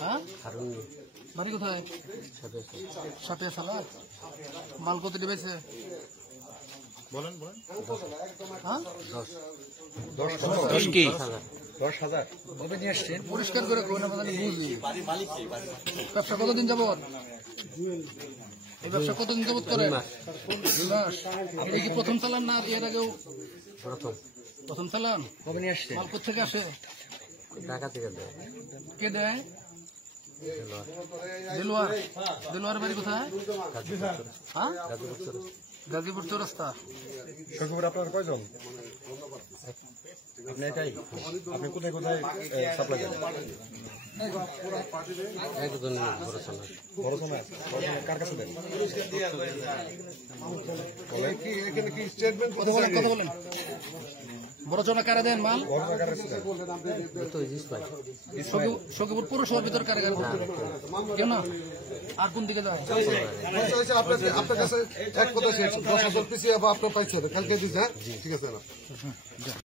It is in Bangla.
হ্যাঁ বাড়ি কোথায়? সাথে সালা মাল কত দিবেছে? বলেন হ্যাঁ 10,000 কবে নিয়ে আসছেন? পরিষ্কার করে কোন বুঝি ব্যবসা কতদিন যাবত? এই ব্যবসা কতদিন যাবত করে? 2 মাস। এটা কি প্রথম চালান না এর আগেও? প্রথম চালান। কবে নিয়ে আসছেন? মাল কোথেকে আসে? ঢাকা থেকে দেয়। কে দেয়? দেলোয়ার বাড়ি কোথায়? হ্যাঁ গাজীপুর চৌরাস্তা। শৈশবের আপনার কয়জন? আপনি একাই? আপনি কোথায় সাপ্লাই করেন? একজন বড় সময় কার কাছে দেন? কথা বলেন বড় জনা কারা দেন মাল? সখীপুর পৌরসভার ভিতর কারাগার কেন আর কোন দিকে যায়? আপনার কাছে এক কথা 10,000 পিছিয়ে আপনার পাইছে কালকে দিচ্ছে। ঠিক আছে না?